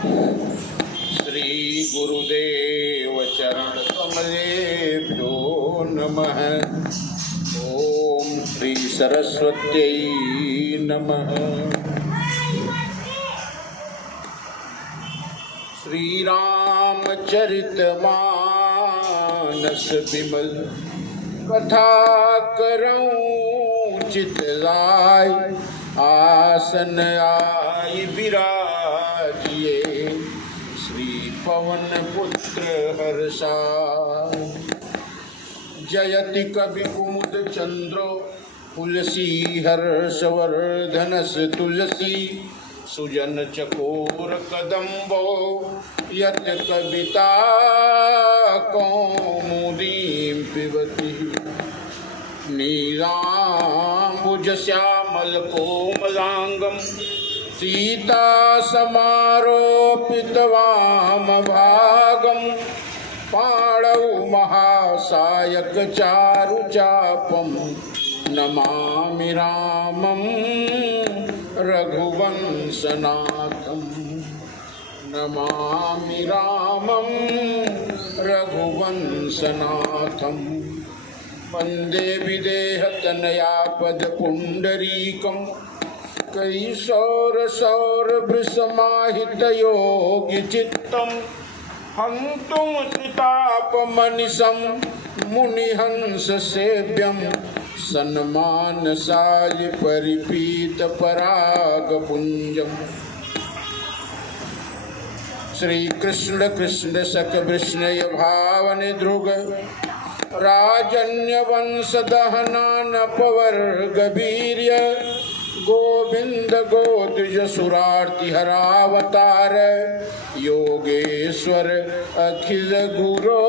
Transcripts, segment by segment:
श्री गुरुदेव चरण कमलेभ्यो नमः। ओम श्री सरस्वत्यै नमः। श्री रामचरितमानस विमल कथा करऊं चित लाय। आसन आय विराजिए श्री पवन पुत्र हर्षाय। जयति कवि कुमुद चंद्रो तुलसी हर्षवर्धनस तुलसी। सुजन चकोर कदम्बो यत कविता कौमुदीं पिबति। नीलाम्बुज श्यामल कोमलांगं सीता समारोपित वामभागं। पाणौ महासायक चारुचापं नमामि रामं रघुवंशनाथं। नमामि रामं रघुवंशनाथं। वन्दे विदेहतनया पदपुण्डरीकं। कैशोरसौरभृशमाहितयोगिचित्तं। हन्तुं सितापमनिशं मुनिहंससेव्यं। सन्मानसाय परिपीतपरागपुञ्जम्। श्रीकृष्ण कृष्ण सख विस्मय भावनिधृग। राजन्यवंशदहनानपवर्गवीर्य। गोविंद गोद्विज सुरार्तिहरावतार। योगेश्वर अखिल गुरो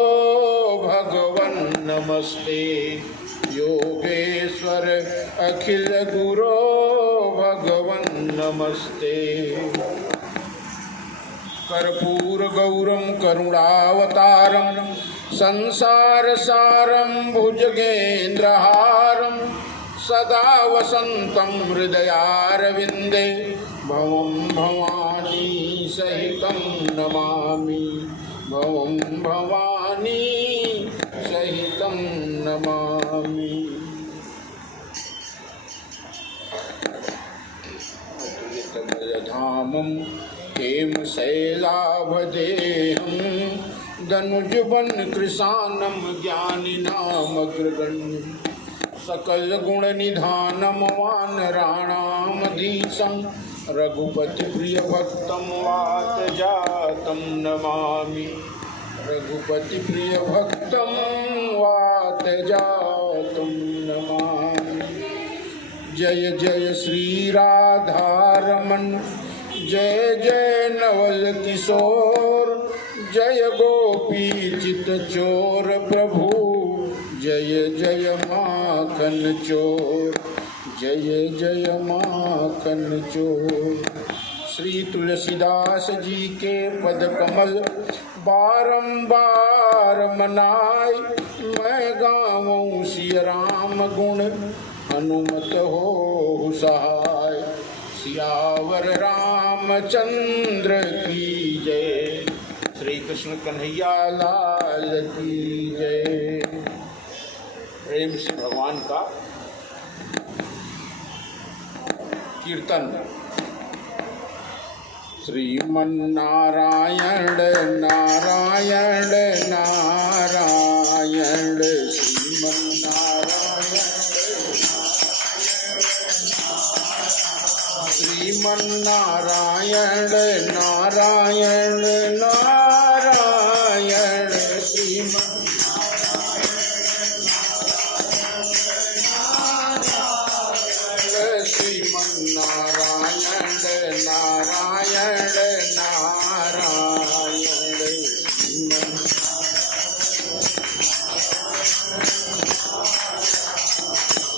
भगवन् नमस्ते। योगेश्वर अखिल गुरो भगवन् नमस्ते। कर्पूर गौरम करुणावतारम। संसार सारम भुजगेन्द्रहारम। सदा वसंतं हृदयारविंदे। भवं भवानी सहितं नमामि। भवं भवानी सहितं नमामि। धामं हेमशैलाभदेहं। धनुजवन कृशानं ज्ञानिनामग्रगण्यं। सकल गुण निधानम वानराणामधीशं। रघुपति प्रिय भक्तं वात जातं नमामि। रघुपति प्रिय भक्तं वात जातं नमामि। जय जय श्री राधारमण। जय जय नवल किशोर। जय गोपी चित चोर प्रभु। जय जय माखन चोर। जय जय माखन चोर। श्री तुलसीदास जी के पद कमल बारंबार मनाय। मैं गाऊं सिय राम गुण हनुमत हो सहाय। सियावर रामचंद्र की जय। श्री कृष्ण कन्हैया लाल की जय। प्रेम से भगवान का कीर्तन। श्रीमन्नारायण नारायण नारायण। श्रीमन्नारायण नारायण नारायण। श्रीमन्नारायण नारायण नारायण।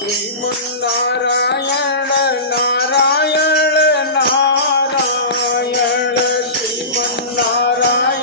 श्रीमन्नारायण नारायण नारायण। श्रीमन्नारायण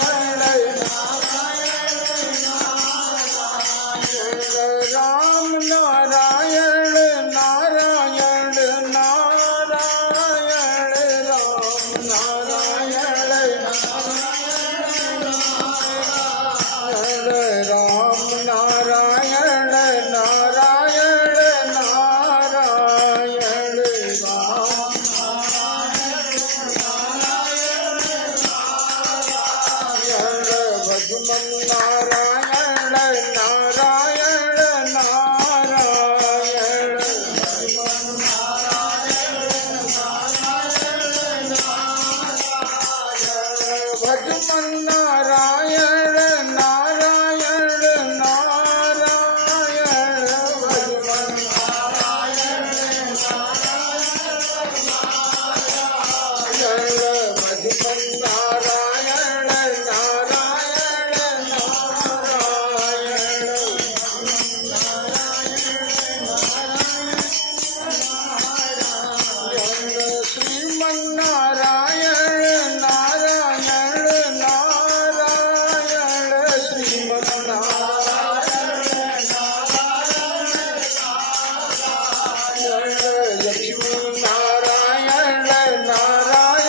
भजमन नारायण नारायण नारायण भजमन नारायण नारायण भजमन नारायण नारायण नारायण श्रीमन नारायण नारायण नारायण श्रीमन नारायण नारायण लक्ष्मी नारायण नारायण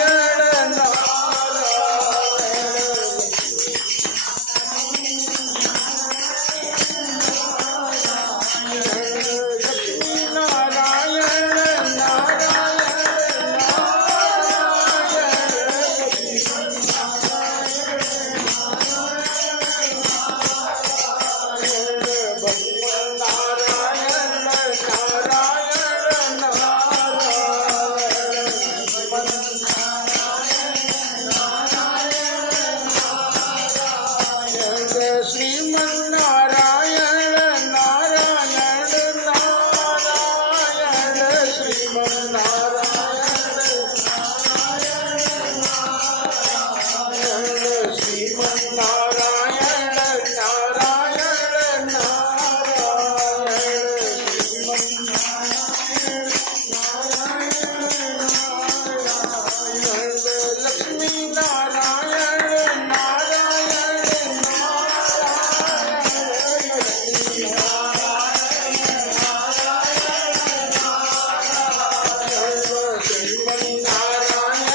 लक्ष्मी नारायण श्रीमन नारायण नारायण नारायण श्रीमन नारायण नारायण श्रीमन नारायण नारायण नारायण लक्ष्मी नारायण नारायण श्रीमन नारायण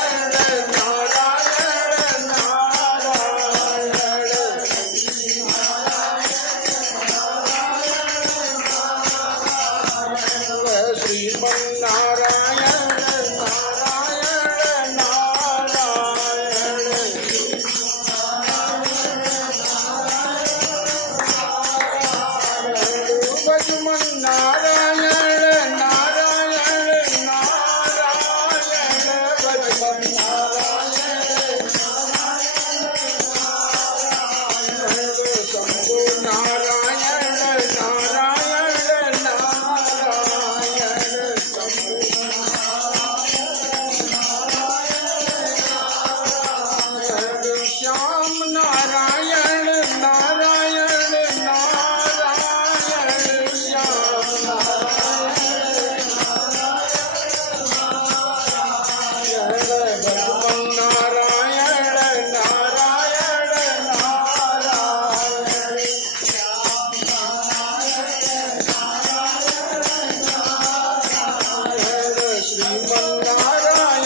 नारायण नारायण श्रीमन नारायण नारायण नारायण भजमन नारायण नारायण नारायण भजमन नारायण शंभो नारायण नारायण नारायण श्याम नारायण नारायण नारायण श्याम नारायण भगवान नारायण नारायण नारायण श्रीमन नारायण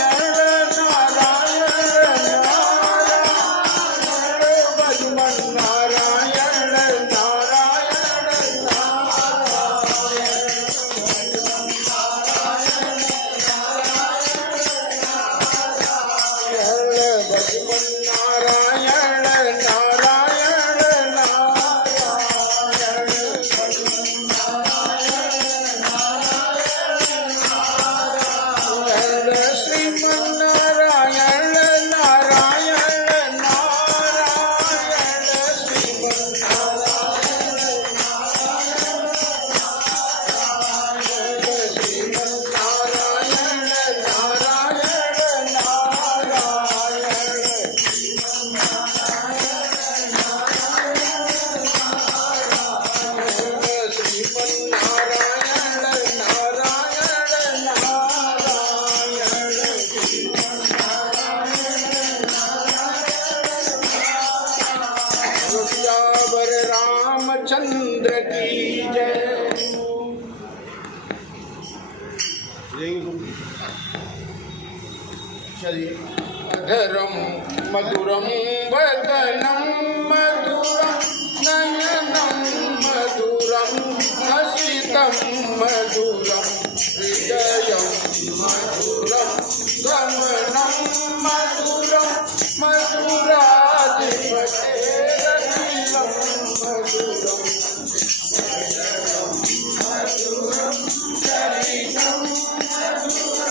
नारायण नारायण भगवान नारायण नारायण नारायण भगवान नारायण नारायण नारायण श्रीमन नारायण नारायण नारायण श्रीमन नारायण श्रीमन नारायण नारायण नारायण श्रीमन नारायण नारायण नारायण सियावर रामचंद्र की जय। चलिए अधरम मधुरम वदनम मधुरम नयनम मधुरम हसितम मधुरम हृदयम मधुरम गमनम मधुरम मधुराधिपतेरखिलम मधुरम चरितम मधुरम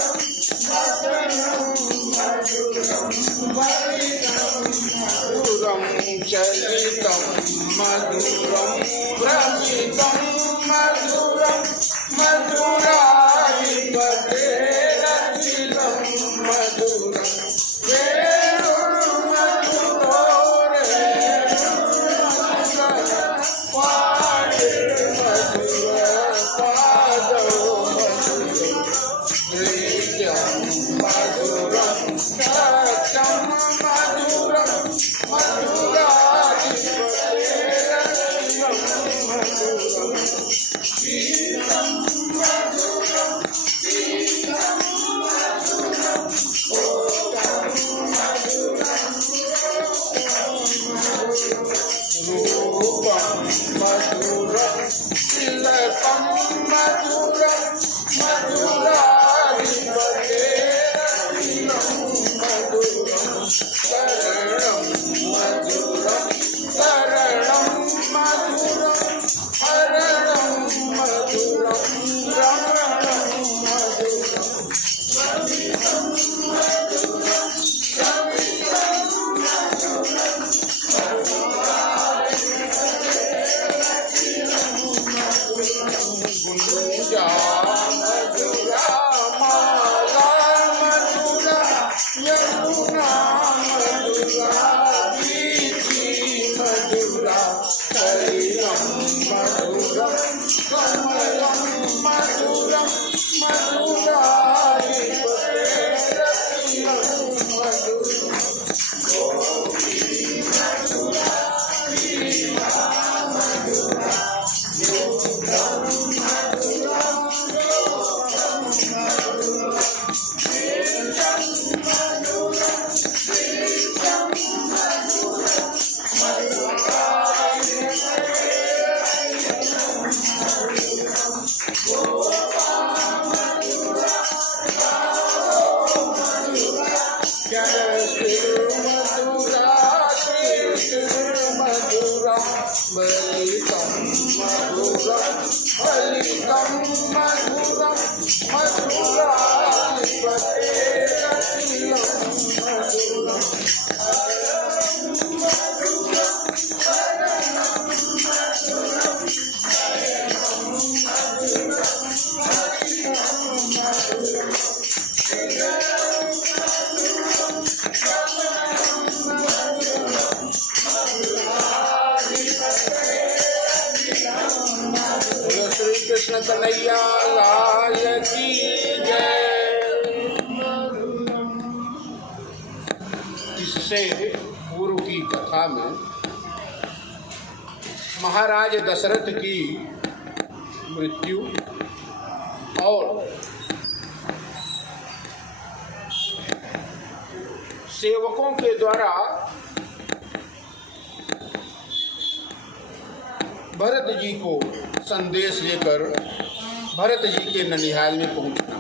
चलितं मधुरं भ्रमितं मधुरं मधुराधिपतेरखिलं मधुरं वेणुर्मधुरो पाणिर्मधुरपादौ मधुरं हृदयं मधुरं सत्यं मधुरं मधुराधिपतेरखिलं मधुरं गीतं मधुरं गीतं मधुरं ओतं मधुरं रूपं मधुरं तिलकं मधुरं मधुराधिपतेरखिलं मधुरं शरणं मधुरं शरणं मधुरं हरणं मधुरं रमणं मधुरं सवितं मधुरं सवितं मधुरं गुंजा मधुरा माला मधुरा यमुना मधुरा गीति मधुरा कलिलं मधुरं कमलं मधुरं मधुराधिपतेरखिलं मधुरं बलितं मधुरं बलितं मधुरं मधुराधिपतेरखिलं मधुरं श्री कृष्ण कन्हैया लाल की जय। इससे पूर्व की कथा में महाराज दशरथ की मृत्यु और सेवकों के द्वारा भरत जी को संदेश लेकर भरत जी के ननिहाल में पहुंचना।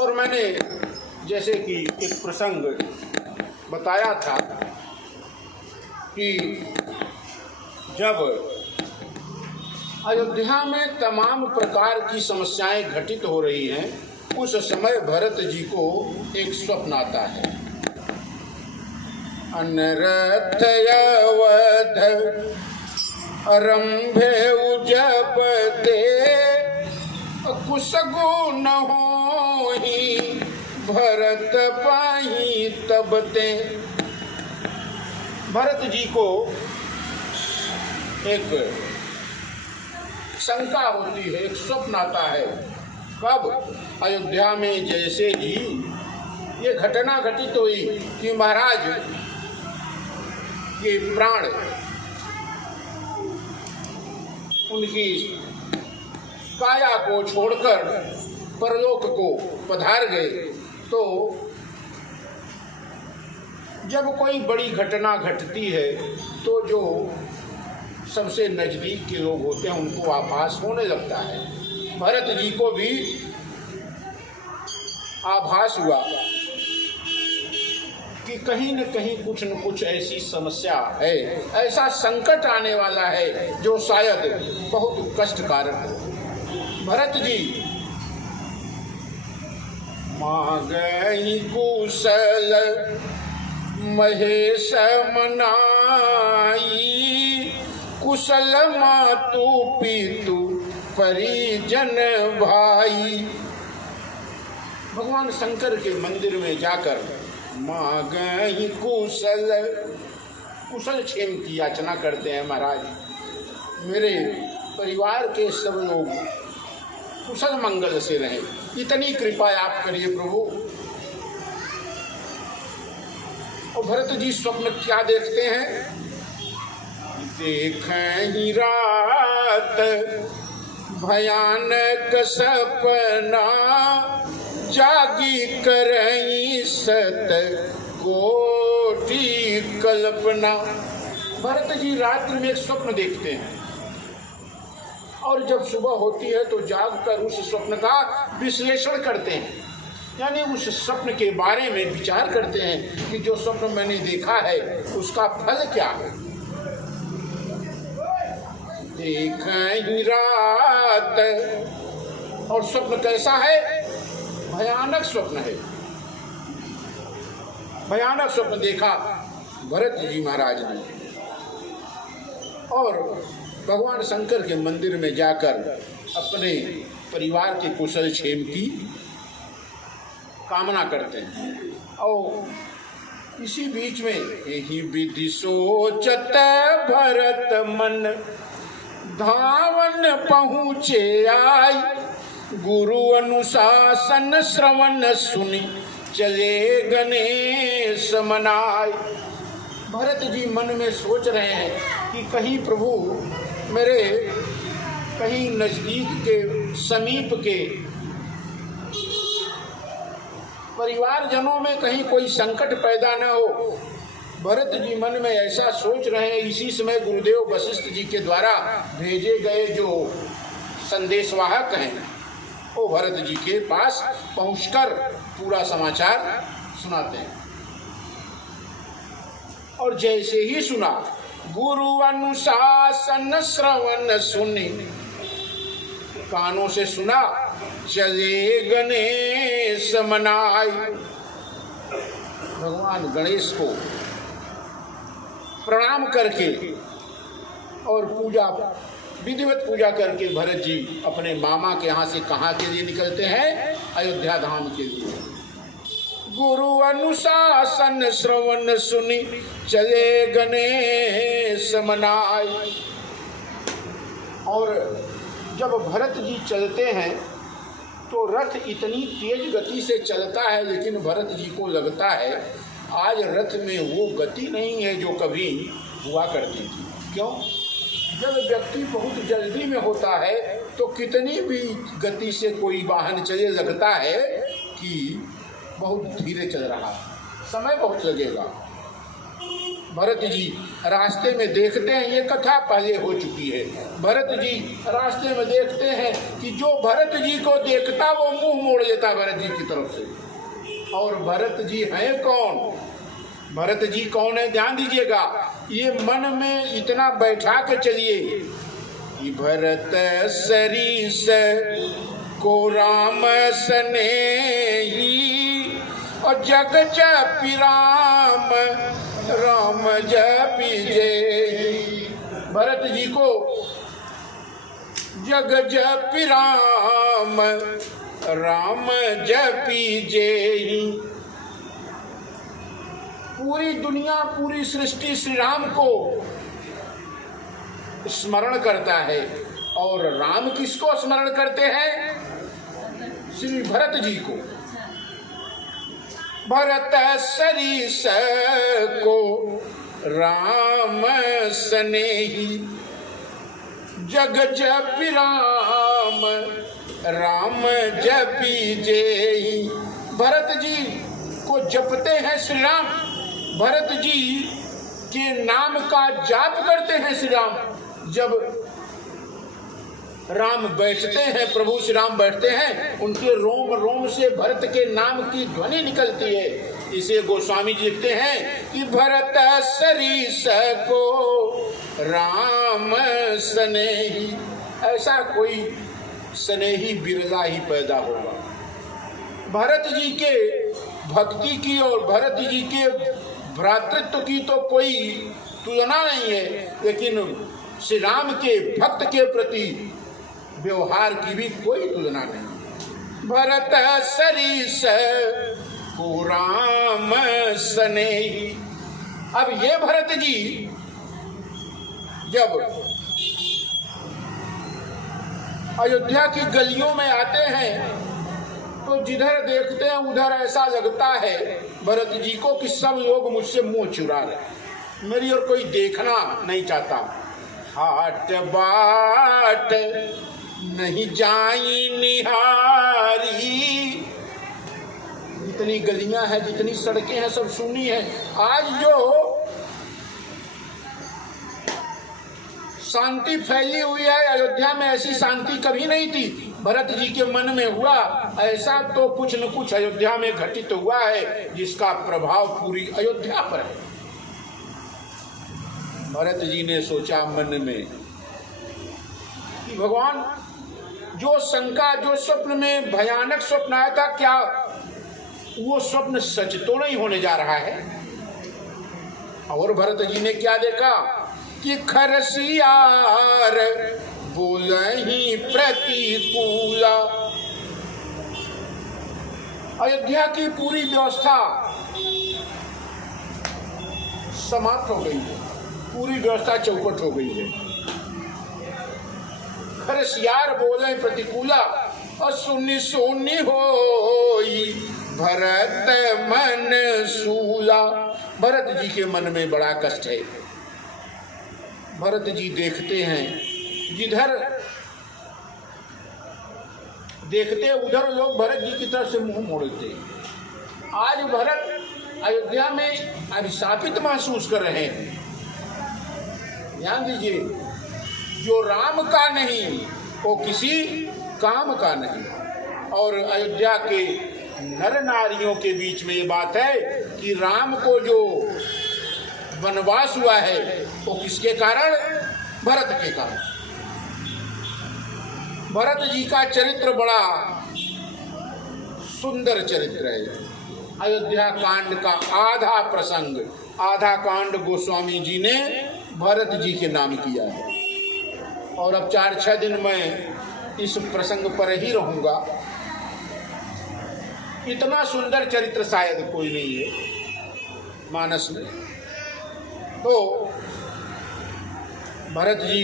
और मैंने जैसे कि एक प्रसंग बताया था कि जब अयोध्या में तमाम प्रकार की समस्याएं घटित हो रही हैं, उस समय भरत जी को एक स्वप्न आता है। अनरथयवध आरंभे उजपते कुसगु न होहि भरत पाहि तबते। भरत जी को एक शंका होती है, एक स्वप्न आता है। कब? अयोध्या में जैसे ही ये घटना घटित हुई कि महाराज के प्राण उनकी काया को छोड़कर परलोक को पधार गए, तो जब कोई बड़ी घटना घटती है तो जो सबसे नजदीक के लोग होते हैं उनको आभास होने लगता है। भरत जी को भी आभास हुआ कि कहीं न कहीं कुछ न कुछ ऐसी समस्या है, ऐसा संकट आने वाला है जो शायद बहुत कष्टकारक हो। भरत जी मांगहि कुशल महेश मनाई, कुशल मातु पितु परिजन भाई। भगवान शंकर के मंदिर में जाकर मांगहि कुशल, कुशल क्षेम की याचना करते हैं। महाराज, मेरे परिवार के सब लोग कुशल मंगल से रहें, इतनी कृपा आप करिए प्रभु। और भरत जी स्वप्न क्या देखते हैं? देखें रात भयानक सपना, जागी करई सत कोटि कल्पना। भरत जी रात्रि में एक स्वप्न देखते हैं और जब सुबह होती है तो जागकर उस स्वप्न का विश्लेषण करते हैं, यानी उस स्वप्न के बारे में विचार करते हैं कि जो स्वप्न मैंने देखा है उसका फल क्या है। देखें रात, और स्वप्न कैसा है? भयानक स्वप्न है। भयानक स्वप्न देखा भरत जी महाराज ने और भगवान शंकर के मंदिर में जाकर अपने परिवार के कुशल क्षेम की कामना करते हैं। और इसी बीच में यही विधि सोचत भरत मन, धावन पहुँचे आई, गुरु अनुशासन श्रवण सुनी, चले गणेश मनाए। भरत जी मन में सोच रहे हैं कि कहीं प्रभु मेरे कहीं नजदीक के समीप के परिवारजनों में कहीं कोई संकट पैदा न हो। भरत जी मन में ऐसा सोच रहे हैं। इसी समय गुरुदेव वशिष्ठ जी के द्वारा भेजे गए जो संदेशवाहक हैं वो भरत जी के पास पहुंचकर पूरा समाचार सुनाते हैं। और जैसे ही सुना, गुरु अनुशासन श्रवण सुनी, कानों से सुना, चले गणेश मनाई। भगवान गणेश को प्रणाम करके और पूजा विधिवत पूजा करके भरत जी अपने मामा के यहाँ से कहाँ के लिए निकलते हैं? अयोध्या धाम के लिए। गुरु अनुशासन श्रवण सुनी, चले गणेश मनाई। और जब भरत जी चलते हैं तो रथ इतनी तेज गति से चलता है, लेकिन भरत जी को लगता है आज रथ में वो गति नहीं है जो कभी हुआ करती थी। क्यों? जब व्यक्ति बहुत जल्दी में होता है तो कितनी भी गति से कोई वाहन चले, लगता है कि बहुत धीरे चल रहा है, समय बहुत लगेगा। भरत जी रास्ते में देखते हैं, ये कथा पहले हो चुकी है। भरत जी रास्ते में देखते हैं कि जो भरत जी को देखता वो मुंह मोड़ लेता भरत जी की तरफ से। और भरत जी हैं कौन? भरत जी कौन है? ध्यान दीजिएगा, ये मन में इतना बैठा के चलिए कि भरत सरीस को राम सनेही, और जग जपि राम राम जपि जेहि। भरत जी को जग जपि राम राम जपि जेहि। पूरी दुनिया, पूरी सृष्टि श्री राम को स्मरण करता है। और राम किसको स्मरण करते हैं? श्री भरत जी को। भरत सरीस को राम सनेही, जग जपि राम राम जपि जेहि। भरत जी को जपते हैं श्री राम, भरत जी के नाम का जाप करते हैं श्री राम। जब राम बैठते हैं, प्रभु श्री राम बैठते हैं, उनके रोम रोम से भरत के नाम की ध्वनि निकलती है। इसे गोस्वामी जी लिखते हैं कि भरत सरीस को राम स्नेही। ऐसा कोई स्नेही बिरला ही पैदा होगा। भरत जी के भक्ति की और भरत जी के भ्रातृत्व की तो कोई तुलना नहीं है, लेकिन श्री राम के भक्त के प्रति व्यवहार की भी कोई तुलना नहीं। भरत सरीस को राम स्नेही। अब ये भरत जी जब अयोध्या की गलियों में आते हैं तो जिधर देखते हैं उधर ऐसा लगता है भरत जी को कि सब लोग मुझसे मुंह चुरा रहे, मेरी और कोई देखना नहीं चाहता। हाट बाट नहीं जाई निहारी। जितनी गलियां हैं, जितनी सड़कें हैं, सब सुनी है। आज जो शांति फैली हुई है अयोध्या में, ऐसी शांति कभी नहीं थी। भरत जी के मन में हुआ ऐसा तो कुछ न कुछ अयोध्या में घटित हुआ है जिसका प्रभाव पूरी अयोध्या पर है। भरत जी ने सोचा मन में कि भगवान, जो शंका, जो स्वप्न में भयानक स्वप्न आया था, क्या वो स्वप्न सच तो नहीं होने जा रहा है? और भरत जी ने क्या देखा कि खरसियार बोलहि प्रतिकूला। अयोध्या की पूरी व्यवस्था समाप्त हो गई है, पूरी व्यवस्था चौपट हो गई है। खरसियार बोले प्रतिकूला और सुनी सोनी होई भरत मन सूला। भरत जी के मन में बड़ा कष्ट है। भरत जी देखते हैं, जिधर देखते उधर लोग भरत जी की तरफ से मुंह मोड़ते। आज भरत अयोध्या में अभिशापित महसूस कर रहे हैं। ध्यान दीजिए, जो राम का नहीं वो किसी काम का नहीं। और अयोध्या के नर नारियों के बीच में ये बात है कि राम को जो वनवास हुआ है वो किसके कारण? भरत के कारण। भरत जी का चरित्र बड़ा सुंदर चरित्र है। अयोध्या कांड का आधा प्रसंग, आधा कांड गोस्वामी जी ने भरत जी के नाम किया है। और अब 4-6 दिन मैं इस प्रसंग पर ही रहूंगा। इतना सुंदर चरित्र शायद कोई नहीं है मानस में। तो भरत जी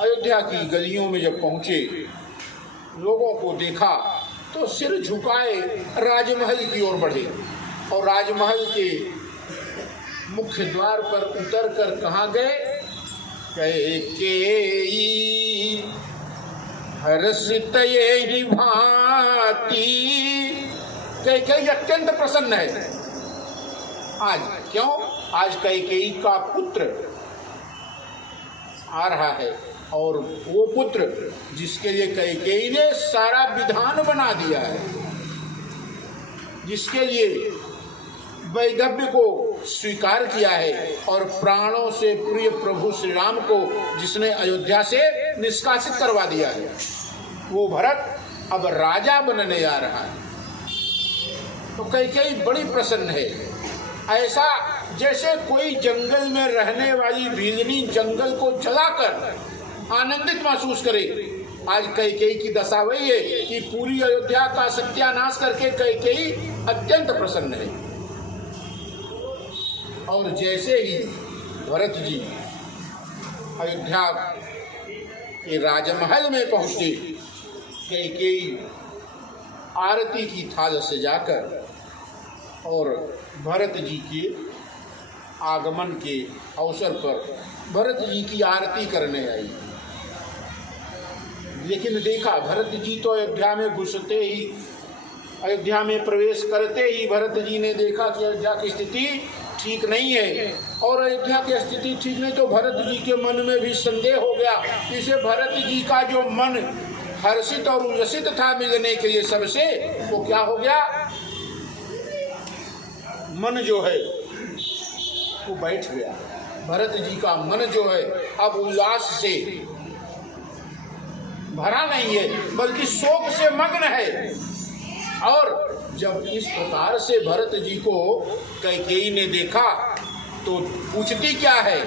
अयोध्या की गलियों में जब पहुंचे, लोगों को देखा तो सिर झुकाए राजमहल की ओर बढ़े और राजमहल के मुख्य द्वार पर उतर कर कहाँ गए? कैकेयी हर्षित ही भांति। कैकेयी अत्यंत प्रसन्न है आज। क्यों? आज कैकेयी का पुत्र आ रहा है और वो पुत्र जिसके लिए कैकेयी ने सारा विधान बना दिया है, जिसके लिए वैधव्य को स्वीकार किया है और प्राणों से प्रिय प्रभु श्री राम को जिसने अयोध्या से निष्कासित करवा दिया है, वो भरत अब राजा बनने जा रहा है। तो कैकेयी बड़ी प्रसन्न है। ऐसा जैसे कोई जंगल में रहने वाली भीलनी जंगल को जलाकर आनंदित महसूस करे। आज कैकेयी की दशा वही है कि पूरी अयोध्या का सत्यानाश करके कैकेयी अत्यंत प्रसन्न है। और जैसे ही भरत जी अयोध्या के राजमहल में पहुंचे, कैकेयी आरती की थाल से जाकर और भरत जी के आगमन के अवसर पर भरत जी की आरती करने आई। लेकिन देखा, भरत जी तो अयोध्या में घुसते ही, अयोध्या में प्रवेश करते ही भरत जी ने देखा कि अयोध्या की स्थिति ठीक नहीं है। और अयोध्या की स्थिति ठीक नहीं तो भरत जी के मन में भी संदेह हो गया। इसे भरत जी का जो मन हर्षित और उल्लसित था मिलने के लिए सबसे, वो क्या हो गया? मन जो है वो बैठ गया। भरत जी का मन जो है अब उल्लास से भरा नहीं है, बल्कि शोक से मग्न है। और जब इस प्रकार से भरत जी को कैकेयी ने देखा तो पूछती क्या है?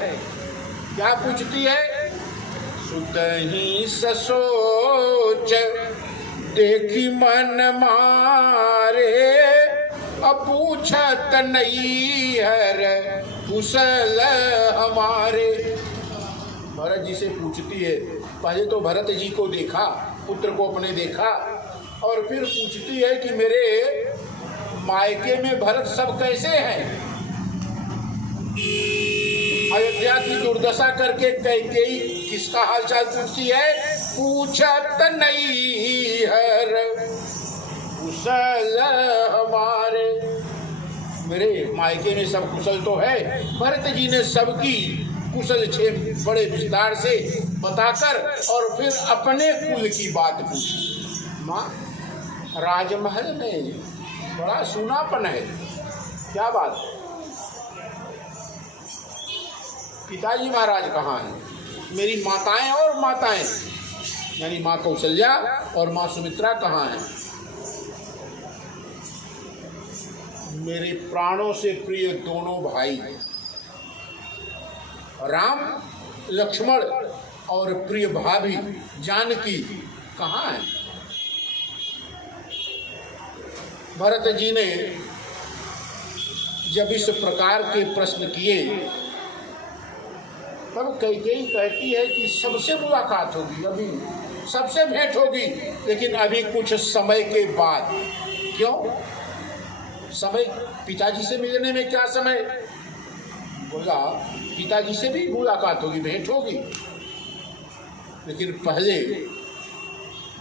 क्या पूछती है? सुतहि ससोच देखी मन मारे, अपूछत नहीं हर कुशल हमारे। भरत जी से पूछती है। पहले तो भरत जी को देखा, पुत्र को अपने देखा, और फिर पूछती है कि मेरे मायके में भरत सब कैसे हैं? अयोध्या की दुर्दशा करके कैकेयी किसका हालचाल पूछती है? पूछत नहीं हर कुशल हमारे। मेरे मायके में सब कुशल तो है। भरत जी ने सबकी कुशल क्षेम बड़े विस्तार से बताकर और फिर अपने कुल की बात पूछी। माँ, राजमहल में बड़ा सूनापन है, क्या बात है? पिताजी महाराज कहाँ हैं? मेरी माताएं और माताएं यानी माँ कौशल्या और माँ सुमित्रा कहाँ हैं? मेरे प्राणों से प्रिय दोनों भाई राम लक्ष्मण और प्रिय भाभी जानकी कहाँ हैं? भरत जी ने जब इस प्रकार के प्रश्न किए तब कैकेयी कहती है कि सबसे मुलाकात होगी, अभी सबसे भेंट होगी, लेकिन अभी कुछ समय के बाद। क्यों समय? पिताजी से मिलने में क्या समय? बोला पिताजी से भी मुलाकात होगी, भेंट होगी, लेकिन पहले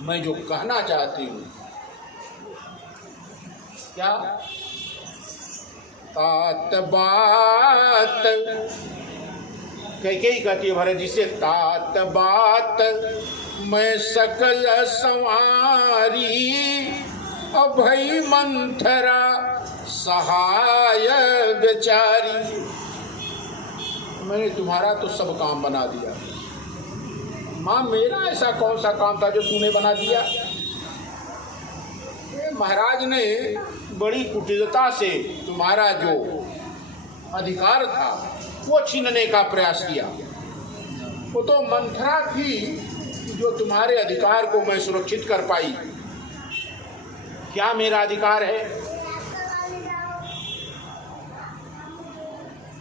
मैं जो कहना चाहती हूँ क्या? तात बात कैकेयी कहती है भरत जी से, तात बात मैं सकल संवारी, अभय मंथरा सहाय बेचारी। मैंने तुम्हारा तो सब काम बना दिया। माँ, मेरा ऐसा कौन सा काम था जो तूने बना दिया? महाराज ने बड़ी कुटिलता से तुम्हारा जो अधिकार था वो छीनने का प्रयास किया। वो तो मंथरा थी जो तुम्हारे अधिकार को मैं सुरक्षित कर पाई। क्या मेरा अधिकार है?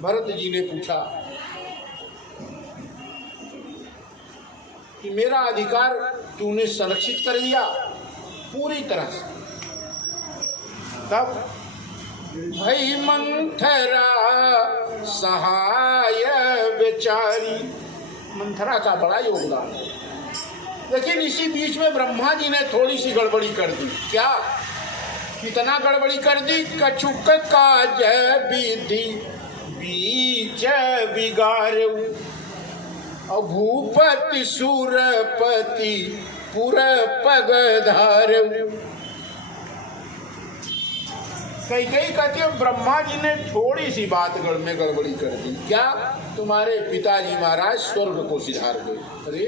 भरत जी ने पूछा कि मेरा अधिकार तूने संरक्षित कर लिया पूरी तरह से। तब भई मंथरा सहाय बेचारी, मंथरा का बड़ा योगदान है। लेकिन इसी बीच में ब्रह्मा जी ने थोड़ी सी गड़बड़ी कर दी। क्या? कितना गड़बड़ी कर दी? कछुक काज विधि बीच बिगाड़ू, भूपति सुरपति पुर पग धारू। कैकेयी कहती है ब्रह्मा जी ने थोड़ी सी बात में गड़बड़ी कर दी। क्या? तुम्हारे पिताजी महाराज स्वर्ग को सिधार गए। अरे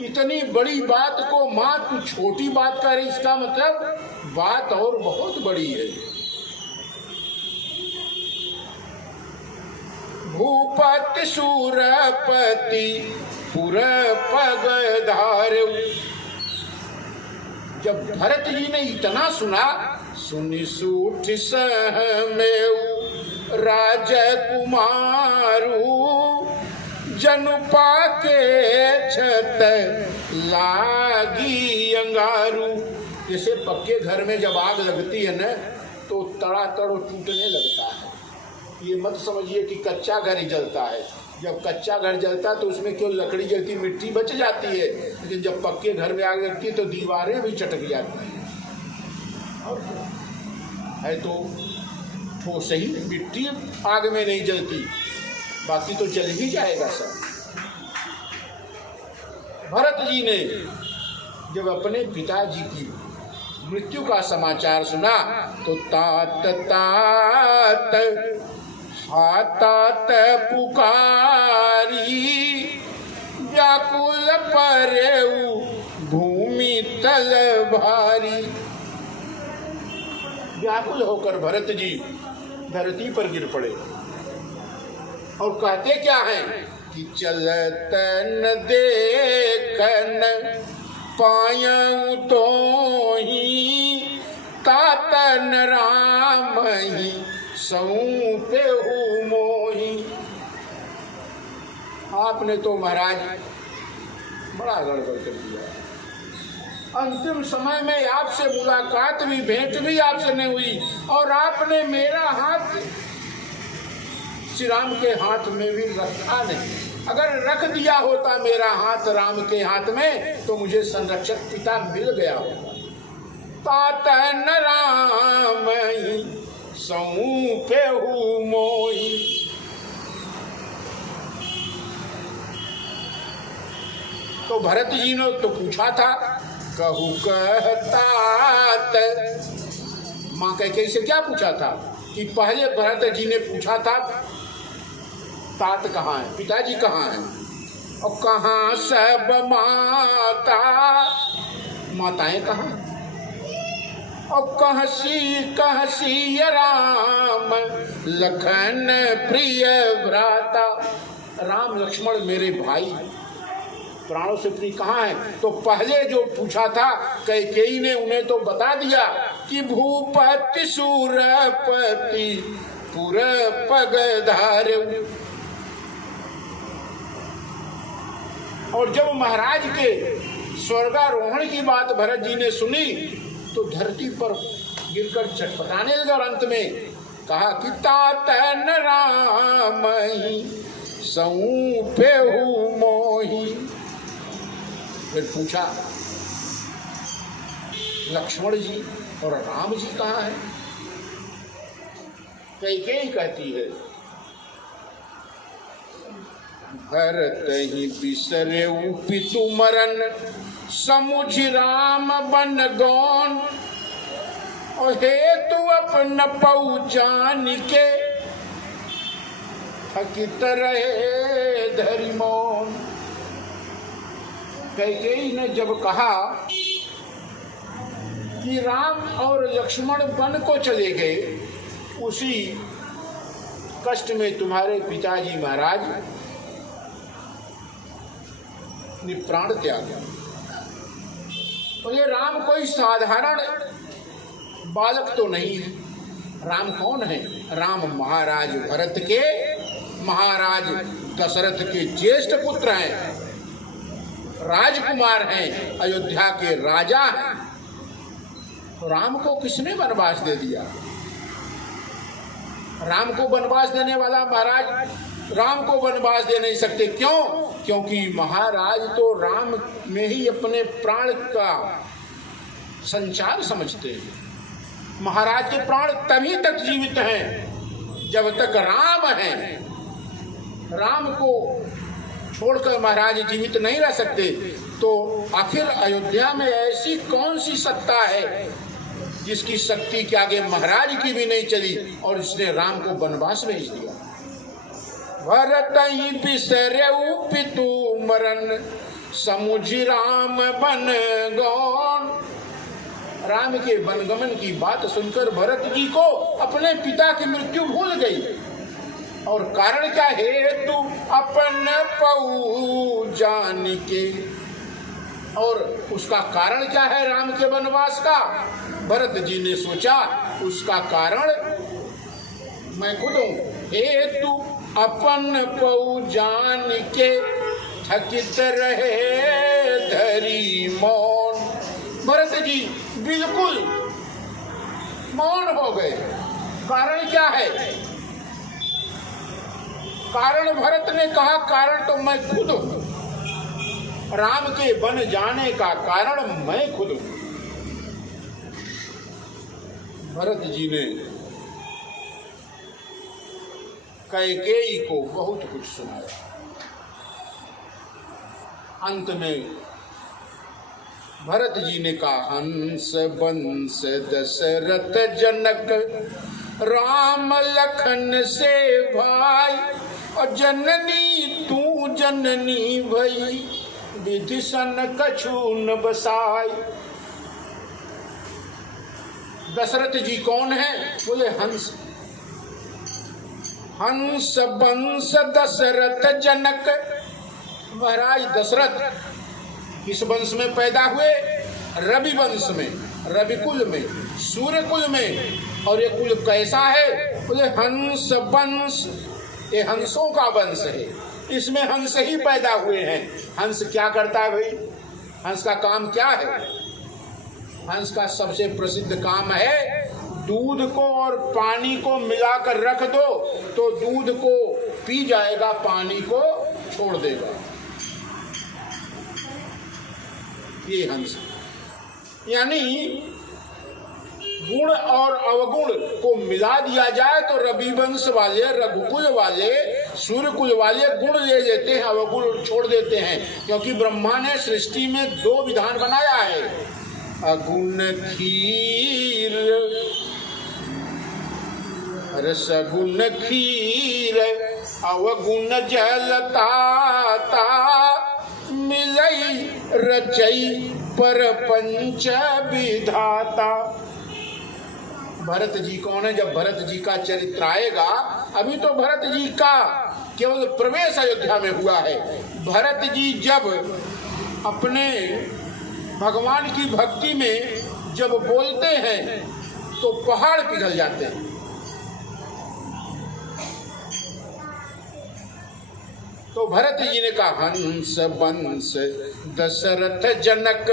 इतनी बड़ी बात को माँ तू छोटी बात कर रही, इसका मतलब बात और बहुत बड़ी है। भूपति सुरपति पुर पग धारू। जब भरत जी ने इतना सुना, सुनि सूठ सहमेउ राजकुमारू, जनु पाके छत लागी अंगारू। जैसे पक्के घर में जब आग लगती है न तो तड़ातड़ टूटने लगता है। ये मत समझिए कि कच्चा घर ही जलता है। जब कच्चा घर जलता है तो उसमें क्यों लकड़ी जलती, मिट्टी बच जाती है, लेकिन जब पक्के घर में आग लगती है तो दीवारें भी चटक जाती हैं। और है तो ठोस ही, मिट्टी आग में नहीं जलती, बाकी तो जल ही जाएगा सब। भरत जी ने जब अपने पिताजी की मृत्यु का समाचार सुना तो तात तात हातात पुकारी, व्याकुल परेउ भूमि तल भारी। व्याकुल होकर भरत जी धरती पर गिर पड़े और कहते क्या हैं कि चलत न देखन पायऊ तो ही तातन राम ही सौंपे हूँ मोही। आपने तो महाराज बड़ा गड़बड़ कर दिया। अंतिम समय में आपसे मुलाकात भी, भेंट भी आपसे नहीं हुई और आपने मेरा हाथ श्री राम के हाथ में भी रखा नहीं। अगर रख दिया होता मेरा हाथ राम के हाथ में तो मुझे संरक्षक पिता मिल गया होता। तातन राम ही सौंपे हूँ मोही। तो भरत जी ने तो पूछा था, कहू कहतात। माँ कैकेयी से क्या पूछा था कि पहले भरत जी ने पूछा था तात कहाँ है, पिताजी कहाँ हैं, और कहाँ सब माता, माताएं कहाँ, और कहसी राम लखन प्रिय भ्राता। राम लक्ष्मण मेरे भाई प्राणों से प्रिय कहाँ है। तो पहले जो पूछा था कैकेयी ने उन्हें तो बता दिया कि भूपति सूरपति पुर पगधार। और जब महाराज के स्वर्गारोहण की बात भरत जी ने सुनी तो धरती पर गिरकर छटपटाने लगे और अंत में कहा कि तातन राम ही सौंपे हूँ मोही। फिर पूछा लक्ष्मण जी और राम जी कहाँ हैं। कैकेयी कहती है भरत ही बिसरे पितु मरन समुझ राम बन गौन, और हेतु अपन पहुँचान के थकित रहे धरि मौन। कैकेयी ने जब कहा कि राम और लक्ष्मण वन को चले गए, उसी कष्ट में तुम्हारे पिताजी महाराज ने प्राण त्याग। और ये राम कोई साधारण बालक तो नहीं है। राम कौन है? राम महाराज भरत के, महाराज दशरथ के ज्येष्ठ पुत्र हैं, राजकुमार हैं, अयोध्या के राजा हैं। तो राम को किसने वनवास दे दिया? राम को वनवास देने वाला महाराज राम को वनवास दे नहीं सकते। क्यों? क्योंकि महाराज तो राम में ही अपने प्राण का संचार समझते हैं। महाराज के प्राण तभी तक जीवित हैं जब तक राम हैं। राम को छोड़कर महाराज जीवित नहीं रह सकते। तो आखिर अयोध्या में ऐसी कौन सी सत्ता है जिसकी शक्ति के आगे महाराज की भी नहीं चली और इसने राम को वनवास भेज दिया। भरत ही बिसरेउ पितु मरन समुझ राम बन गौन। राम के वनगमन की बात सुनकर भरत जी को अपने पिता की मृत्यु भूल गई। और कारण क्या? हेतु अपन पऊ जान के। और उसका कारण क्या है राम के वनवास का? भरत जी ने सोचा उसका कारण मैं खुद हूँ। हेतु अपन पऊ जान के थकित रहे धरी मौन। भरत जी बिल्कुल मौन हो गए। कारण क्या है? कारण भरत ने कहा कारण तो मैं खुद हूं। राम के बन जाने का कारण मैं खुद हूं। भरत जी ने कैकेयी को बहुत कुछ सुनाया। अंत में भरत जी ने कहा हंस बंस दशरथ जनक राम लखन से भाई, और जननी तू जननी भई विधि सन कछु न बसाई। दशरथ जी कौन है? बोले हंस। हंस वंश दशरथ जनक। महाराज दशरथ किस वंश में पैदा हुए? रवि वंश में, रवि कुल में, सूर्य कुल में। और ये कुल कैसा है? बोले हंस वंश, ये हंसों का वंश है, इसमें हंस ही पैदा हुए हैं। हंस क्या करता है भाई? हंस का काम क्या है? हंस का सबसे प्रसिद्ध काम है दूध को और पानी को मिलाकर रख दो तो दूध को पी जाएगा, पानी को छोड़ देगा। ये हंस, यानी गुण और अवगुण को मिला दिया जाए तो रविवंश वाले, रघुकुल वाले, सूर्यकुल वाले गुण ले लेते हैं, अवगुण छोड़ देते हैं। क्योंकि ब्रह्मा ने सृष्टि में दो विधान बनाया है, अगुण खीर, रसगुण खीर, अवगुण जलता मिलई रचई परपंच विधाता। भरत जी कौन है? जब भरत जी का चरित्र आएगा, अभी तो भरत जी का केवल प्रवेश अयोध्या में हुआ है। भरत जी जब अपने भगवान की भक्ति में जब बोलते हैं तो पहाड़ पिघल जाते हैं। तो भरत जी ने कहा हंस वंश दशरथ जनक,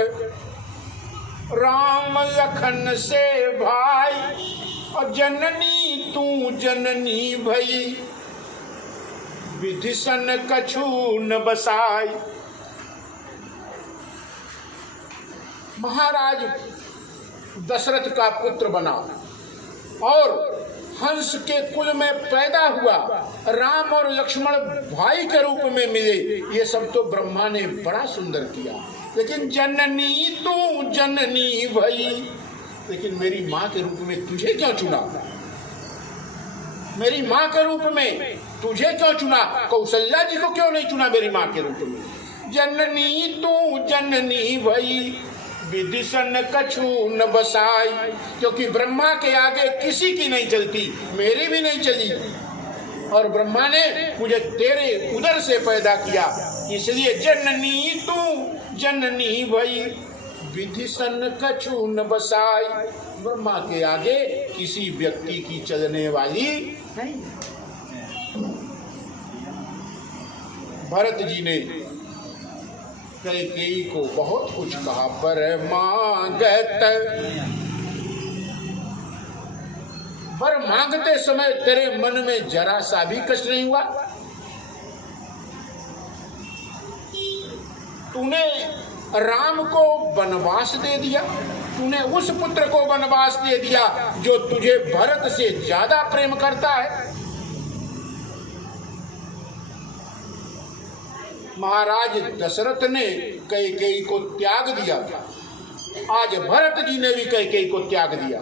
राम लखन से भाई, और जननी तू जननी भई, विधिसन कछु न बसाई। महाराज दशरथ का पुत्र बना और हंस के कुल में पैदा हुआ, राम और लक्ष्मण भाई के रूप में मिले। ये सब तो ब्रह्मा ने बड़ा सुंदर किया। लेकिन जननी तू जननी भई, लेकिन मेरी माँ के रूप में तुझे क्यों चुना? मेरी माँ के रूप में तुझे क्यों चुना? कौशल्या जी को क्यों नहीं चुना मेरी माँ के रूप में? जननी तू जननी भई, विधिसन कछु न बसाई। क्योंकि ब्रह्मा के आगे किसी की नहीं चलती, मेरी भी नहीं चली। और ब्रह्मा ने मुझे तेरे उदर से पैदा किया, इसलिए जननी तू जननी भई, विधिसन कछु न बसाई। ब्रह्मा के आगे किसी व्यक्ति की चलने वाली नहीं। भरत जी ने कैकेयी को बहुत कुछ कहा, पर मांगते समय तेरे मन में जरा सा भी कष्ट नहीं हुआ? तूने राम को वनवास दे दिया, तूने उस पुत्र को वनवास दे दिया जो तुझे भरत से ज्यादा प्रेम करता है। महाराज दशरथ ने कैकेयी को त्याग दिया था, आज भरत जी ने भी कैकेयी को त्याग दिया।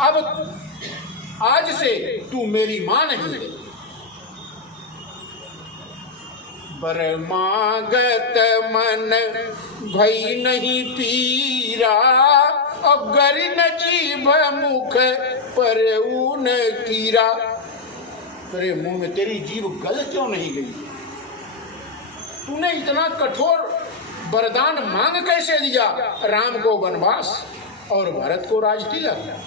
अब आज से तू मेरी मां नहीं है। बरमागत मन भई नहीं पीरा, अगर न जीभ मुख पर ऊन कीरा। तेरे मुंह में तेरी जीभ गल क्यों नहीं गई? तूने इतना कठोर वरदान मांग कैसे दिया? राम को वनवास और भरत को राजतिलक।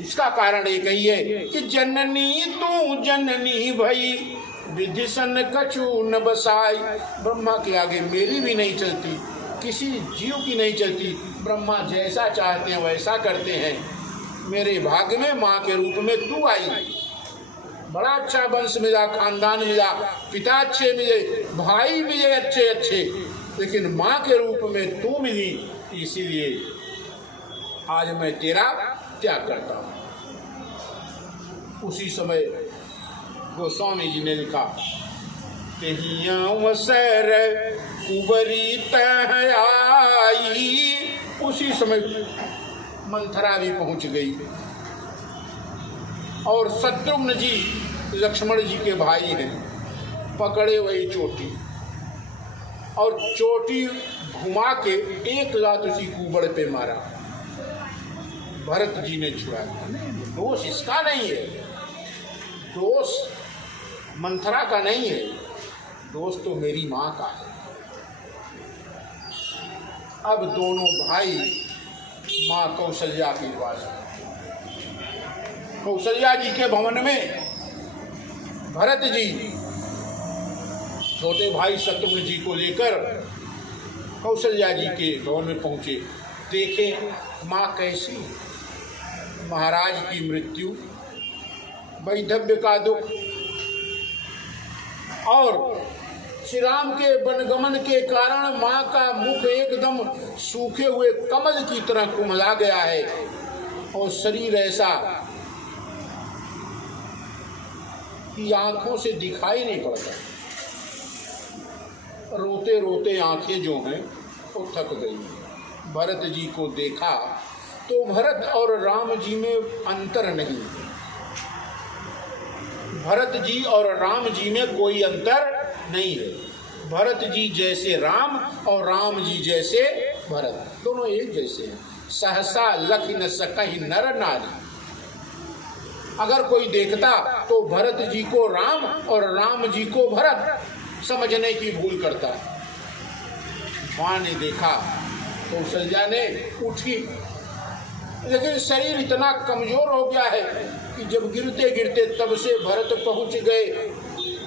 इसका कारण एक ही है कि जननी तू जननी भई, विधिसन कछु न बसाई। ब्रह्मा के आगे मेरी भी नहीं चलती, किसी जीव की नहीं चलती। ब्रह्मा जैसा चाहते हैं वैसा करते हैं। मेरे भाग्य में माँ के रूप में तू आई। बड़ा अच्छा वंश मिला, खानदान मिला, पिता अच्छे मिले, भाई मिले अच्छे अच्छे, लेकिन माँ के रूप में तू मिली, इसीलिए आज मैं तेरा त्याग करता हूँ। उसी समय गोस्वामी जी ने लिखा, तेहियावसर कुबरी तह आई। उसी समय मंथरा भी पहुंच गई और शत्रुघ्न जी लक्ष्मण जी के भाई हैं, पकड़े वही चोटी। और चोटी घुमा के एक लात उसी कुबड़ पे मारा। भरत जी ने छुड़ा दिया। दोष इसका नहीं है, दोष मंथरा का नहीं है, दोष तो मेरी माँ का है। अब दोनों भाई माँ कौशल्या के पास, कौशल्या जी के भवन में भरत जी छोटे भाई शत्रुघ्न जी को लेकर कौशल्या जी के भवन में पहुंचे। देखे माँ कैसी, महाराज की मृत्यु, वैधव्य का दुख और श्री राम के वनगमन के कारण माँ का मुख एकदम सूखे हुए कमल की तरह कुमला गया है और शरीर ऐसा कि आंखों से दिखाई नहीं पड़ता। रोते रोते आंखें जो हैं वो थक गई। भरत जी को देखा तो भरत और राम जी में अंतर नहीं, भरत जी और राम जी में कोई अंतर नहीं है। भरत जी जैसे राम और राम जी जैसे भरत, दोनों एक जैसे हैं। सहसा लख न सकहि नर नारी। अगर कोई देखता तो भरत जी को राम और राम जी को भरत समझने की भूल करता। माँ ने देखा, कौशल्या ने उठी, लेकिन शरीर इतना कमजोर हो गया है कि जब गिरते गिरते तब से भरत पहुंच गए।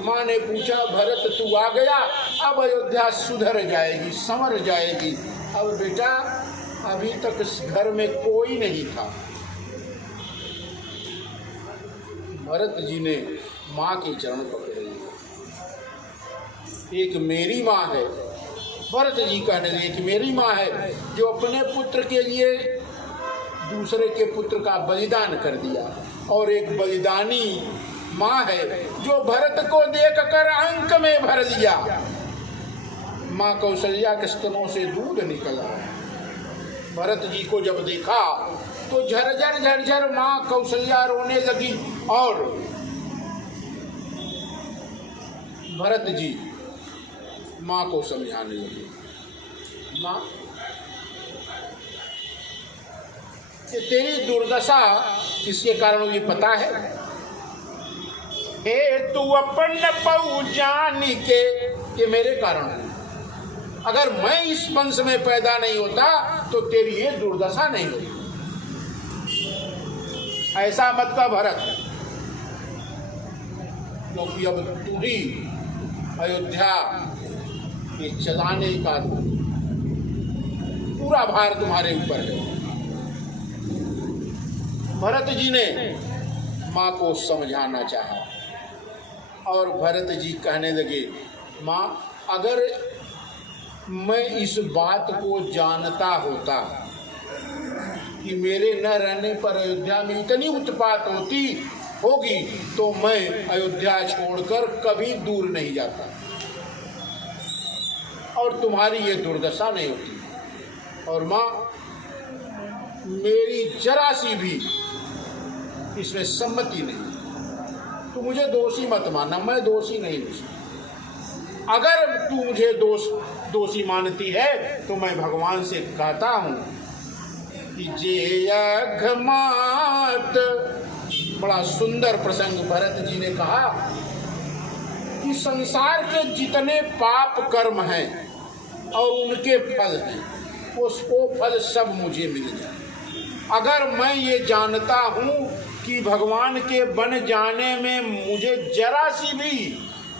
माँ ने पूछा, भरत तू आ गया, अब अयोध्या सुधर जाएगी, संवर जाएगी। अब बेटा अभी तक इस घर में कोई नहीं था। भरत जी ने माँ के चरण पकड़े। एक मेरी माँ है, भरत जी कहने लगे कि मेरी माँ है जो अपने पुत्र के लिए दूसरे के पुत्र का बलिदान कर दिया, और एक बलिदानी माँ है जो भरत को देखकर अंक में भर दिया। माँ कौशल्या के स्तनों से दूध निकला। भरत जी को जब देखा तो झरझर झरझर माँ कौशल्या रोने लगी और भरत जी माँ को समझाने लगे। माँ, तेरी दुर्दशा किसके कारण हुई पता है? हे तू अपन पऊ जान के, ये मेरे कारण है। अगर मैं इस वंश में पैदा नहीं होता तो तेरी ये दुर्दशा नहीं होती। ऐसा मत का भरत, क्योंकि अब तू ही अयोध्या के चलाने का पूरा भार तुम्हारे ऊपर है। भरत जी ने माँ को समझाना चाहा और भरत जी कहने लगे, माँ अगर मैं इस बात को जानता होता कि मेरे न रहने पर अयोध्या में इतनी उत्पात होगी तो मैं अयोध्या छोड़कर कभी दूर नहीं जाता और तुम्हारी ये दुर्दशा नहीं होती। और माँ, मेरी जरा सी भी इसमें सम्मति नहीं। तू मुझे दोषी मत मानना, मैं दोषी नहीं हूँ। अगर तू मुझे दोषी मानती है तो मैं भगवान से कहता हूँ कि जे अघमात। बड़ा सुंदर प्रसंग भरत जी ने कहा कि संसार के जितने पाप कर्म हैं और उनके फल हैं, उसको फल सब मुझे मिल जाए। अगर मैं ये जानता हूँ कि भगवान के बन जाने में मुझे जरा सी भी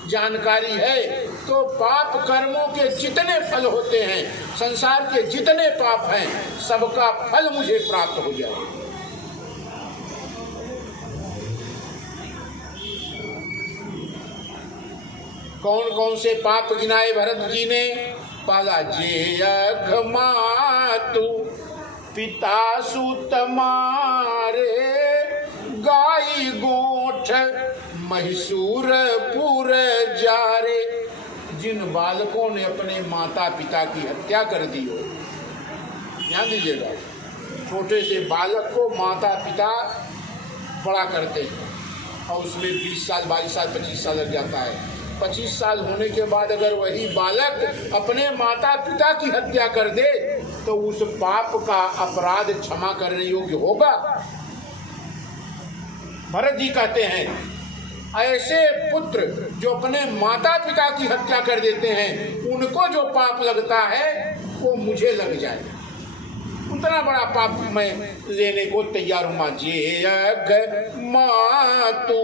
जानकारी है तो पाप कर्मों के जितने फल होते हैं, संसार के जितने पाप हैं, सबका फल मुझे प्राप्त हो जाए। कौन कौन से पाप गिनाए भरत जी ने? पहला, जे अघमातु पिता सुत मारे, गाई गोठ महिसूर पुर जारे। जिन बालकों ने अपने माता पिता की हत्या कर दी हो, ध्यान दीजिएगा, छोटे से बालक को माता पिता बड़ा करते हैं और उसमें 20 साल 22 साल 25 साल लग जाता है। 25 साल होने के बाद अगर वही बालक अपने माता पिता की हत्या कर दे तो उस पाप का अपराध क्षमा करने योग्य होगा? भरत जी कहते हैं ऐसे पुत्र जो अपने माता पिता की हत्या कर देते हैं उनको जो पाप लगता है वो मुझे लग जाए, उतना बड़ा पाप मैं लेने को तैयार हूं। जे मातु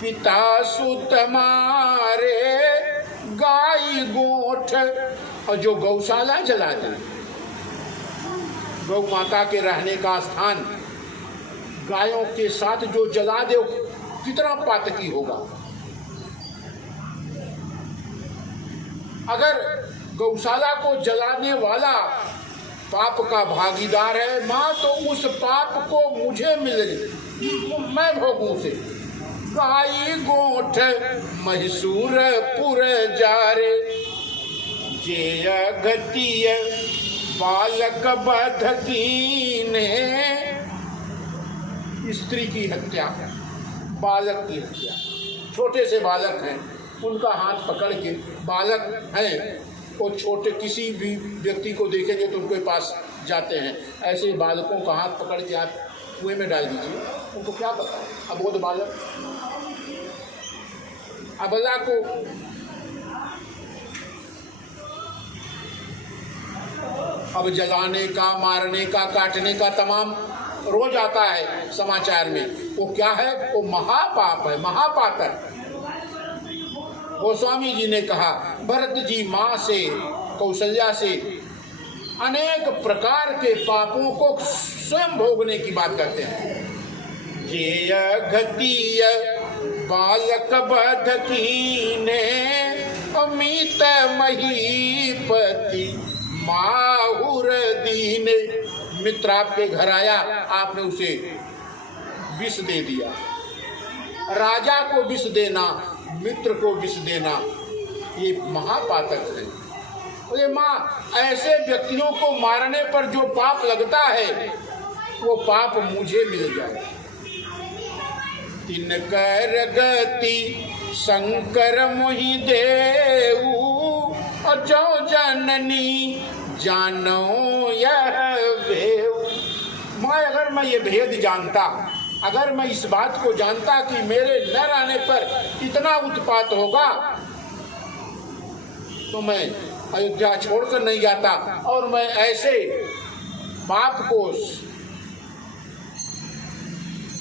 पिता सुत मारे गाय गोठ, और जो गौशाला जला दे, गौ माता के रहने का स्थान गायों के साथ जो जला दे कितना पातकी होगा। अगर गौशाला को जलाने वाला पाप का भागीदार है माँ तो उस पाप को मुझे मिले, मैं भोगूं उसे। गाई गोठ मैसूर पुर जारे जे गतिय बालक बधकीने, स्त्री की हत्या, बालक की हत्या, छोटे से बालक हैं उनका हाथ पकड़ के, बालक हैं वो छोटे किसी भी व्यक्ति को देखेंगे तो उनके पास जाते हैं, ऐसे बालकों का हाथ पकड़ के आप कुएं में डाल दीजिए, उनको क्या पता है अबोध बालक। अबला को अब जलाने का, मारने का, काटने का तमाम रोज आता है समाचार में, वो क्या है? वो महापाप है, महापातक। गोस्वामी जी ने कहा भरत जी माँ से, कौशल्या से अनेक प्रकार के पापों को स्वयं भोगने की बात करते हैं। ये घतीय बालक बधकीने अमित महीपति माहुर दीने, मित्र आपके घर आया, आपने उसे विष दे दिया। राजा को विष देना, मित्र को विष देना, ये महापातक है। अरे माँ, ऐसे व्यक्तियों को मारने पर जो पाप लगता है वो पाप मुझे मिल जाए। तिनकर गति शंकर मोहि देऊ और जो जननी जानो यह भेव। मैं अगर मैं ये भेद जानता, अगर मैं इस बात को जानता कि मेरे न रहने पर इतना उत्पात होगा तो मैं अयोध्या छोड़कर नहीं जाता और मैं ऐसे पाप को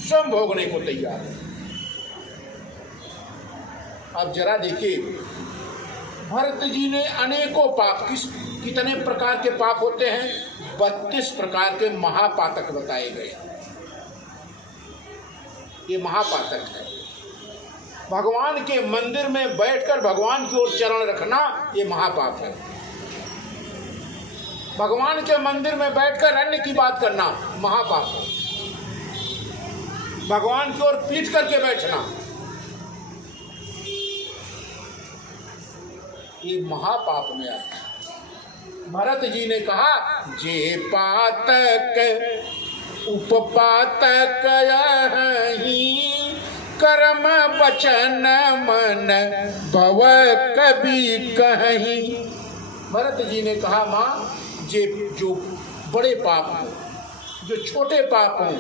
स्वयं भोगने को तैयार हूं। अब जरा देखिए, भरत जी ने अनेकों पाप, कितने प्रकार के पाप होते हैं? 32 प्रकार के महापातक बताए गए। ये महापातक है। भगवान के मंदिर में बैठकर भगवान की ओर चरण रखना ये महापाप है। भगवान के मंदिर में बैठकर अन्य की बात करना महापाप है। भगवान की ओर पीठ करके बैठना ये महापाप में आता है। भरत जी ने कहा जे पातक उपपातक यही कर्म बचन मन भव कभी कहीं। भरत जी ने कहा माँ, जो बड़े पाप हो, जो छोटे पाप हो,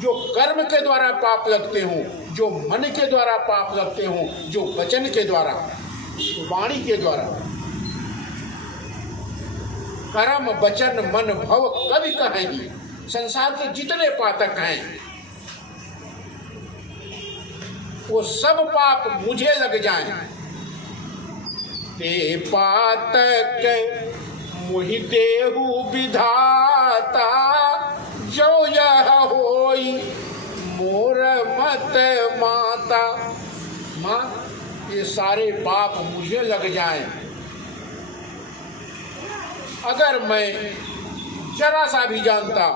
जो कर्म के द्वारा पाप लगते हों, जो मन के द्वारा पाप लगते हों, जो वचन के द्वारा, वाणी के द्वारा, कर्म वचन मन भव कभी कहेंगी। संसार के जितने पातक हैं वो सब पाप मुझे लग जाएं। ते पातक मुहि देहु विधाता जो यह होई मोर मत माता। माँ, ये सारे पाप मुझे लग जाएं अगर मैं जरा सा भी जानता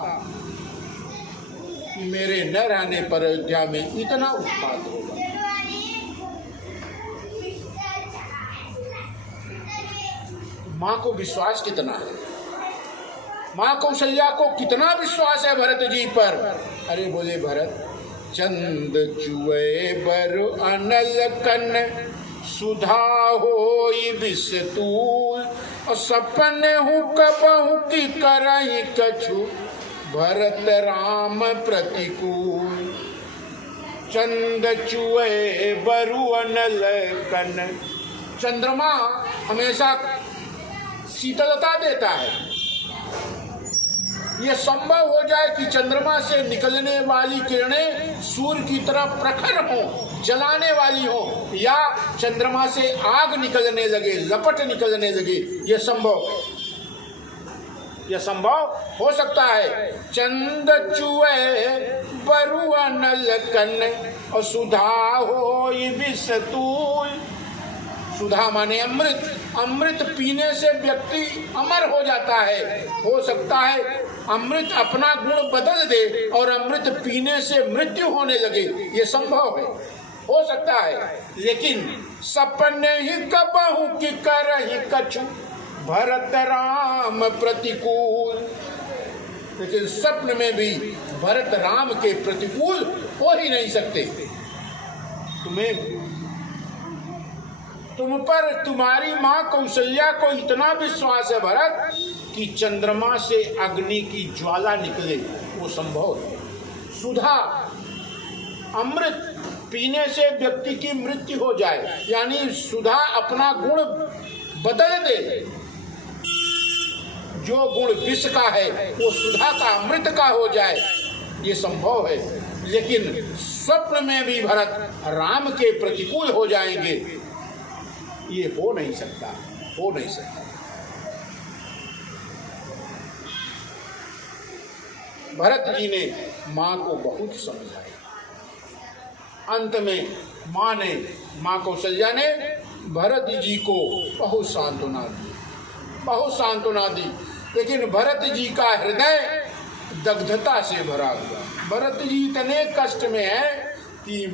कि मेरे न रहने पर अयोध्या में इतना उत्पात होगा। माँ को विश्वास कितना है, माँ कौशल्या को कितना विश्वास है भरत जी पर। अरे बोले भरत, चंद चुए बर अनल कन सुधा होई विष तूल और सपने हूँ कबहू की करही कछु भरत राम प्रतिकूल। चंद चुए बरु अनल कन, चंद्रमा हमेशा शीतलता देता है। यह संभव हो जाए कि चंद्रमा से निकलने वाली किरणें सूर्य की तरह प्रखर हों, जलाने वाली हो, या चंद्रमा से आग निकलने लगे, लपट निकलने लगे, यह संभव हो सकता है। चंद चुए बरु अनल कन और सुधा होई विष तूल। सुधा माने अमृत, अमृत पीने से व्यक्ति अमर हो जाता है। हो सकता है अमृत अपना गुण बदल दे और अमृत पीने से मृत्यु होने लगे, ये संभव है, हो सकता है। लेकिन सपने ही कबहू की करही कछु भरत राम प्रतिकूल, लेकिन स्वप्न में भी भरत राम के प्रतिकूल हो ही नहीं सकते। तुम पर तुम्हारी माँ कौशल्या को इतना विश्वास है भरत कि चंद्रमा से अग्नि की ज्वाला निकले, वो संभव है। सुधा अमृत पीने से व्यक्ति की मृत्यु हो जाए, यानी सुधा अपना गुण बदल दे, जो गुण विष का है वो सुधा का अमृत का हो जाए, ये संभव है। लेकिन स्वप्न में भी भरत राम के प्रतिकूल हो जाएंगे, ये हो नहीं सकता, हो नहीं सकता। भरत जी ने माँ को बहुत समझाया। अंत में माँ कौशल्या ने भरत जी को बहुत सांत्वना दी, बहुत सांत्वना दी। लेकिन भरत जी का हृदय दग्धता से भरा हुआ। भरत जी इतने कष्ट में है कि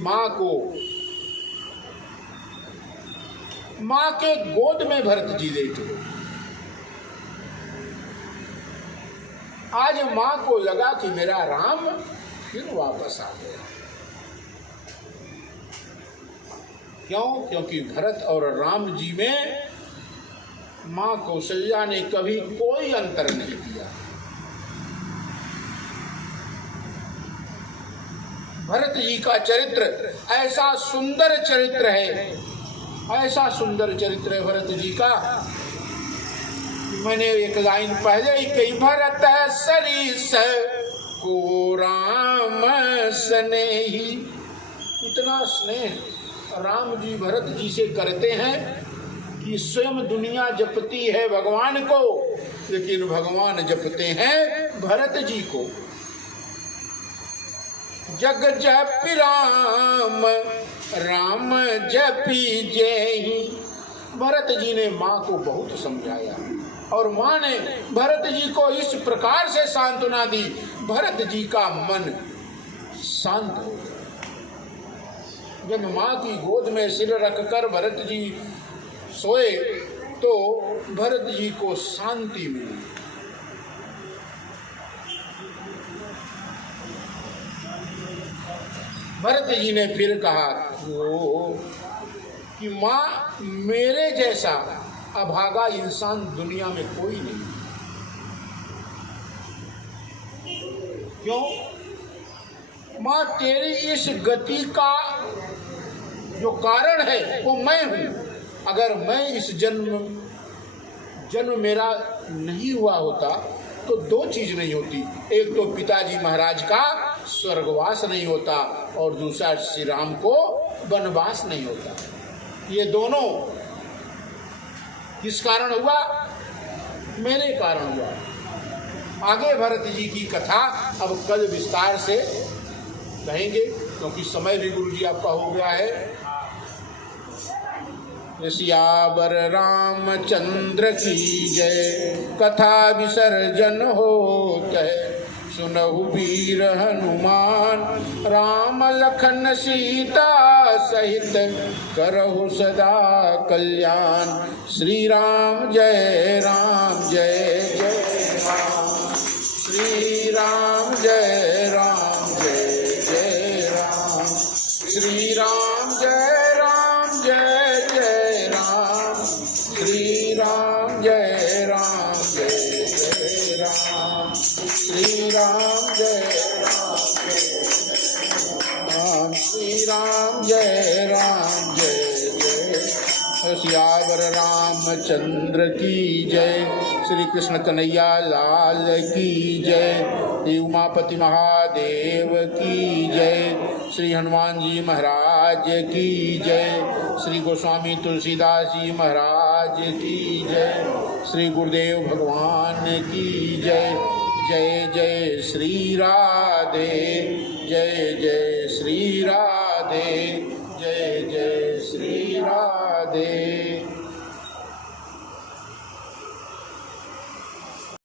माँ के गोद में भरत जी लेटे। आज माँ को लगा कि मेरा राम फिर वापस आ गया। क्यों? क्योंकि भरत और राम जी में माँ कौशल्या ने कभी कोई अंतर नहीं किया। भरत जी का चरित्र ऐसा सुंदर चरित्र है, ऐसा सुंदर चरित्र है भरत जी का। मैंने एक लाइन पहले ही कही, भरत सरीस को राम स्नेही। इतना स्नेह राम जी भरत जी से करते हैं कि स्वयं दुनिया जपती है भगवान को, लेकिन भगवान जपते हैं भरत जी को। जग जपि राम राम जपी जेहि। भरत जी ने माँ को बहुत समझाया और माँ ने भरत जी को इस प्रकार से सांत्वना दी, भरत जी का मन शांत हो गया। जब माँ की गोद में सिर रखकर भरत जी सोए तो भरत जी को शांति मिली। भरत जी ने फिर कहा कि माँ, मेरे जैसा अभागा इंसान दुनिया में कोई नहीं। क्यों? माँ, तेरी इस गति का जो कारण है वो मैं हूँ। अगर मैं इस जन्म मेरा नहीं हुआ होता तो दो चीज नहीं होती, एक तो पिताजी महाराज का स्वर्गवास नहीं होता और दूसरा श्री राम को वनवास नहीं होता। ये दोनों किस कारण हुआ? मेरे कारण हुआ। आगे भरत जी की कथा अब कल विस्तार से कहेंगे, क्योंकि समय भी गुरु जी आपका हो गया है। सियावर रामचंद्र की जय। कथा विसर्जन होत है, सुनहु वीर हनुमान। राम लखन सीता सहित करहु सदा कल्याण। श्री राम जय राम जय जय राम। श्री राम जय राम जय जय राम। श्री राम जय राम जय जय राम, श्री राम जय राम राम, श्री राम जय राम जय जय। सियावर रामचंद्र की जय, श्री कृष्ण कन्हैया लाल की जय, श्री उमापति महादेव की जय, श्री हनुमान जी महाराज की जय, श्री गोस्वामी तुलसीदास जी महाराज की जय, श्री गुरुदेव भगवान की जय। जय जय श्री राधे, जय जय श्री राधे, जय जय श्री राधे।